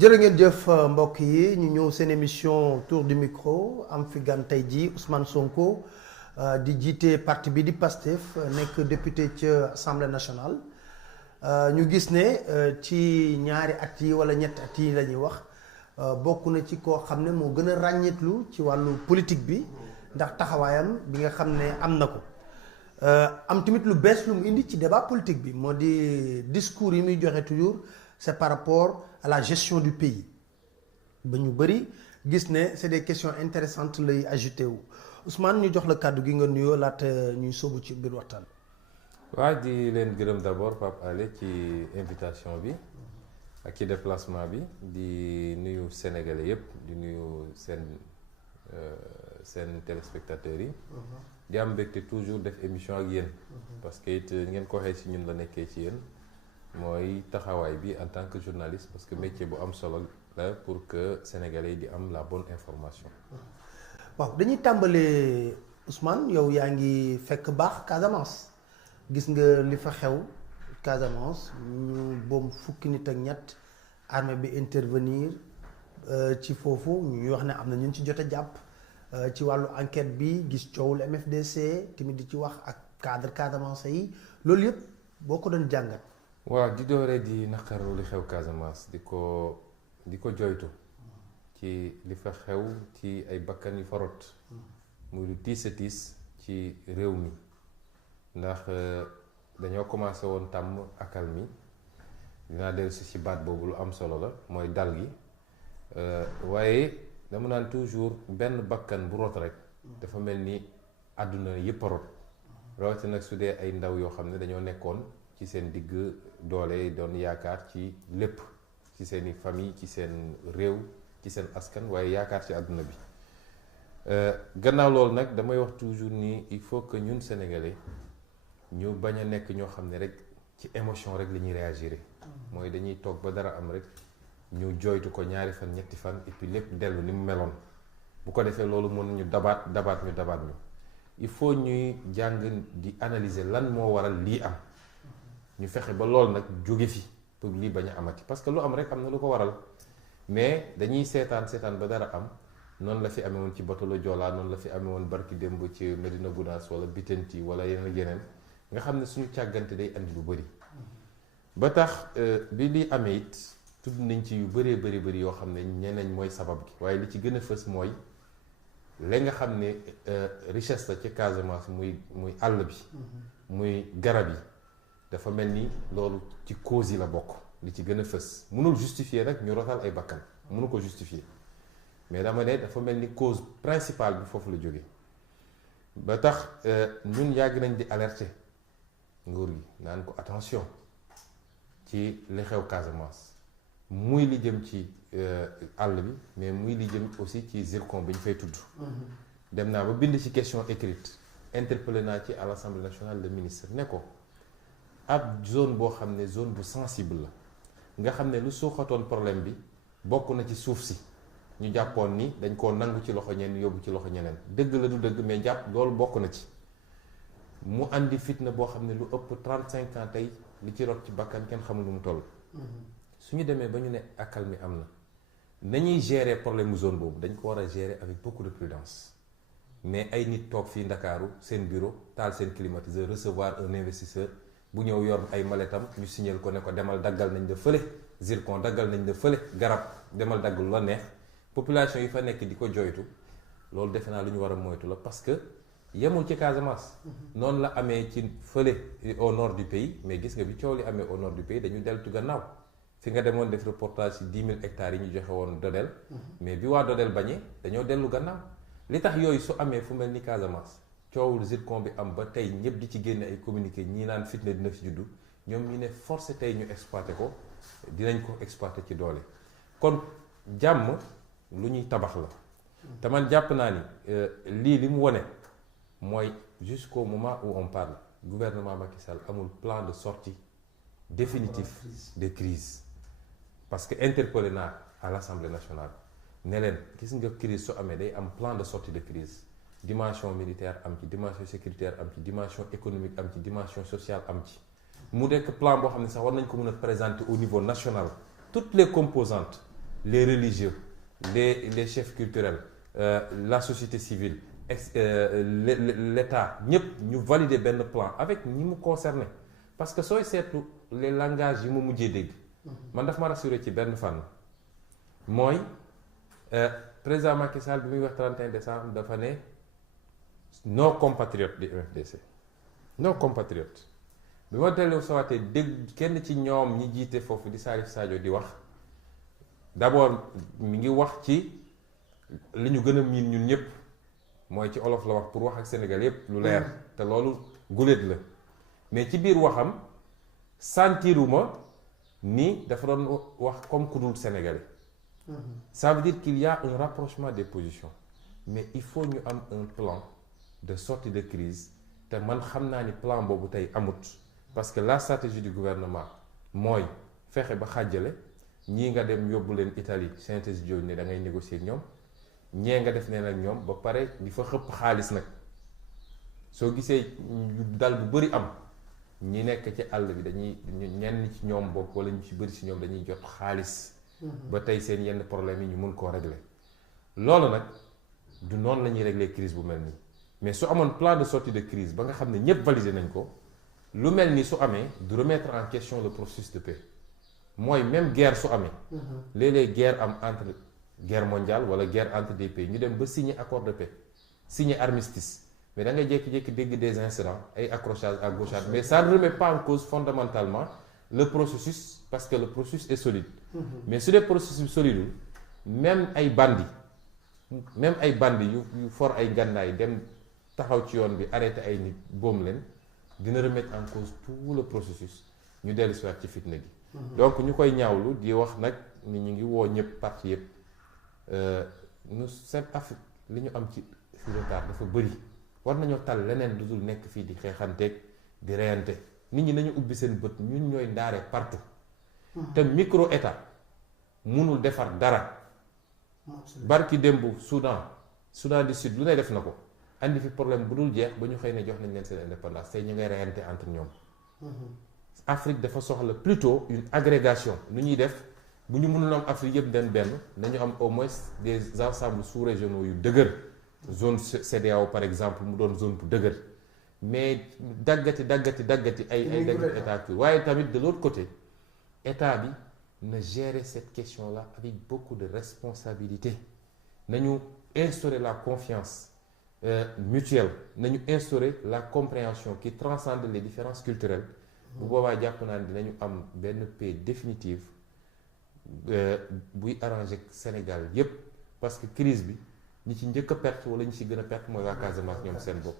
jërë ngeen jëf mbokk yi ñu ñëw seen émission tour du micro am fi gan tey jii Ousmane Sonko di jiite parti bi di PASTEF nekk député ci assemblée nationale ñu gis ne ci ñaari at yi wala ñetti at yi la ñuy wax bokk na ci koo xam ne moo gën a ràññeetlu ci wàllu politique bi ndax taxawaayam bi nga xam ne am na ko am tamit lu bees lu mu indi ci débat politique bi moo di discours yi muy joxe toujours c'est par rapport à la gestion du pays ba ñu bëri gis ne c'est des questions intéressantes lay agité wu Ousmane ñu jox la kàddu gi nga nuyoo laata ñuy sóobu ci biir waxtaan. waa di leen gërëm d'abord Pape Alé ci invitation bi ak ci déplacement bi di nuyu sénégalais yëpp di nuyu seen téléspectateurs yi. di am mbégte toujours def émission ak yéen. parce que it ngeen ko waxee ci ñun la nekkee ci yéen. mooy taxawaay bi en tant que journaliste parce que métier bu am solo la pour que sénégalais yi di am la bonne information. waaw dañuy tàmbalee Ousmane yow yaa ngi fekk baax Casamance gis nga li fa xew Casamance ñu boom fukki nit ak ñett armée bi intervenir ci foofu ñuy wax ne am na ñu ci jot a jàpp ci wàllu enquête bi gis coowul MFDC tamit di ci wax ak cadre Casamance yi loolu yëpp boo ko doon jàngat. waaw di dooree di naqaru li xew Casamance di ko joytu ci li fa xew ci ay bakkan yu farot muy lu tiis a tiis ci réew mi ndax dañoo commencé woon tàmm akal mi dinaa dellu si baat boobu lu am solo la mooy dal gi waaye dama naan toujours benn bakkan bu rot rek dafa mel ni àdduna yëpp a rot rawatina nag su dee ay ndaw yoo xam ne dañoo nekkoon ci seen digg doole doon yaakaar ci lépp ci seeni famille ci seen réew ci seen askan waaye yaakaar ci àdduna bi gannaaw loolu nag damay wax toujours ni il faut que ñun sénégalais ñu bañ a nekk ñoo xam ne rek ci émotion rek la ñuy réagir mooy dañuy toog ba dara am rek ñu jooytu ko ñaari fan ñetti fan et puis lépp dellu ni mu meloon bu ko defee loolu mën ñu dabaat ñu il faut ñuy jàng di analyser lan moo waral lii am ñu fexe ba loolu nag jóge fi pour lii bañ a amati parce que lu am rek am na lu ko waral mais dañuy seetaan ba dara am noonu la fi amee woon ci bateau Joola noonu la fi amee woon barki démb ci Medina Gounass wala Bitenti wala yeneen nga xam ne suñu càggante day andi lu bëri ba tax bi lii amee it tudd nañ ci yu bëri yoo xam ne ñeneen mooy sabab gi waaye li ci gën a fës mooy la nga xam ne richesse la ci Casamance muy àll bi muy garab yi dafa mel ni loolu ci cause yi la bokk li ci gën a fës mënul justifier rek ñu rotal ay bakkan mënu ko justifier mais dama ne dafa mel ni cause principale bi foofu la jóge ba tax ñun yàgg nañ di alerter nguur gi naan ko attention ci li xew Casamance muy li jëm ci àll bi mais muy li jëm aussi ci zircon bi ñu fay tudd dem naa ba bind ci question écrite interpellé naa ci à l'Assemblée nationale le ministre ne ko ab zone boo xam ne zone bu sensible la nga xam ne lu suuxatoon problème bi bokk na ci suuf si ñu jàppoon ni dañ koo nangu ci loxo ñenn yóbbu ci loxo ñeneen dëgg la du dëgg mais jàpp loolu bokk na ci mu andi fitna boo xam ne lu ëpp 35 ans tey li ci rot ci bakkan kenn xamul lu mu toll suñu demee ba ñu ne accalmie am na nañuy gérer problème mu zone boobu dañ ko war a gérer avec beaucoup de prudence mais ay nit toog fii Ndakaaru seen bureau taal seen climatiseur recevoir un investisseur bu ñëw yor ay maletam ñu signal ko ne ko demal daggal nañ la fële zircon daggal nañ la fële garab demal dagg lu la neex population yi fa nekk di ko joytu loolu defe naa lu ñu war a moytu la parce que yemul ci Casamance noonu la amee ci fële au nord du pays mais gis nga bi coow li amee au nord du pays dañu deltu gannaaw fi nga demoon def reportage ci 10 000 hectares yi ñu joxe woon Dodel mais bi waa Dodel bañee dañoo dellu gannaaw li tax yooyu su amee fu mel ni Casamance coowul zircon bi am ba tey ñëpp di ci génne ay communiqué ñii naan fitna dina fi juddu ñoom ñu ne forcé tey ñu exploité ko dinañ ko exploité ci doole kon jàmm lu ñuy tabax la te man jàpp naa ni lii li mu wone mooy jusqu'au moment où on parle gouvernement Macky Sall amul plan de sortie définitif de crise parce que interpellé naa à l'Assemblée nationale ne leen gis nga crise su amee day am plan de sortie de crise dimension militaire am ci dimension sécuritaire am ci dimension économique am ci dimension sociale am ci mu nekk plan boo xam ne sax war nañ ko mën a présenter au niveau national toutes les composantes les religieux, les chefs culturels, la société civile, l'État ñëpp ñu valider benn plan avec ñi mu concerné parce que sooy seetlu les langages yi ma mujjee dégg man daf ma rassuré ci benn fànn mooy président Macky Sall bi muy wax 31 décembre dafa ne nos compatriotes du MFDC nos compatriotes bi ma dellu sawaatee dégg kenn ci ñoom ñi jiite foofu di Salif Sadio di wax d'abord mi ngi wax ci li ñu gën a miin ñun ñëpp mooy ci olof la wax pour wax ak Sénégal yépp lu leer te loolu guléet la mais ci biir waxam sentiruma ni dafa doon wax comme ku dul sénégalais ça veut dire qu'il y a un rapprochement des positions mais il faut ñu am un plan de sortie de crise te man xam naa ni plan boobu tey amut parce que la stratégie du gouvernement mooy fexe ba xàjjale ñii nga dem yóbbu leen Italie synthèse jooju ne da ngay négocier ak ñoom ñee nga def neen ak ñoom ba pare di fa xëpp xaalis nag soo gisee dal bu bëri am ñi nekk ci àll bi dañuy ñenn ci ñoom bokk wala ñu ci bëri ci ñoom dañuy jot xaalis ba tey seen yenn problème yi ñu mun koo régler loolu nag du noonu la ñuy régler crise bu mel nii mais su amoon plan de sortie de crise ba nga xam ne ñëpp valider nañ ko lu mel ni su amee du remettre en question le processus de paix mooy même guerre su amee léeg-léeg guerre am entre guerre mondiale wala guerre entre des pays ñu dem ba signer accord de paix signer armistice mais da ngay jékki-jékki dégg des incidents ay accrochages à gauche mais ça ne remet pas en cause fondamentalement le processus parce que le processus est solide mais su dee processus solide même ay bandits yu for ay gànnaay dem taxaw ci yoon bi arrêté ay nit boom leen dina remettre en cause tout le processus ñu dellu si waat ci fitna gi donc ñu koy ñaawlu di wax nag ni ñu ngi woo ñëpp parti yëpp nu seen Afrique li ñu am ci retard dafa bëri war nañoo tal leneen lu dul nekk fii di xeexanteeg di reyante nit ñi nañu ubbi seen bët ñun ñooy ndaare partout te micro état munul defar dara barki démb Soudan du Sud lu ne def na ko andi fi problème bu dul jeex ba ñu xëy ne jox nañ leen seen indépendance tey ñu ngay reyante entre ñoom Afrique dafa soxla plutôt une agrégation nu ñuy def bu ñu mënul am Afrique yëpp den benn nañu am au moins des ensembles sous-régionaux yu dëgër zone CEDEAO par exemple mu doon zone bu dëgër mais daggati ay daggati état bi waaye tamit de l'autre côté état bi na gérer cette question-là avec beaucoup de responsabilité nañu instaurer la confiance mutuelle nañu instaurer la compréhension qui transcende les différences culturelles bu boobaa jàpp naa ne dinañu am benn paix définitive buy arranger Sénégal yépp parce que crise bi ñi ci njëkk a perte wala ñi ci gën a perte mooy waa Casamance ñoom seen bopp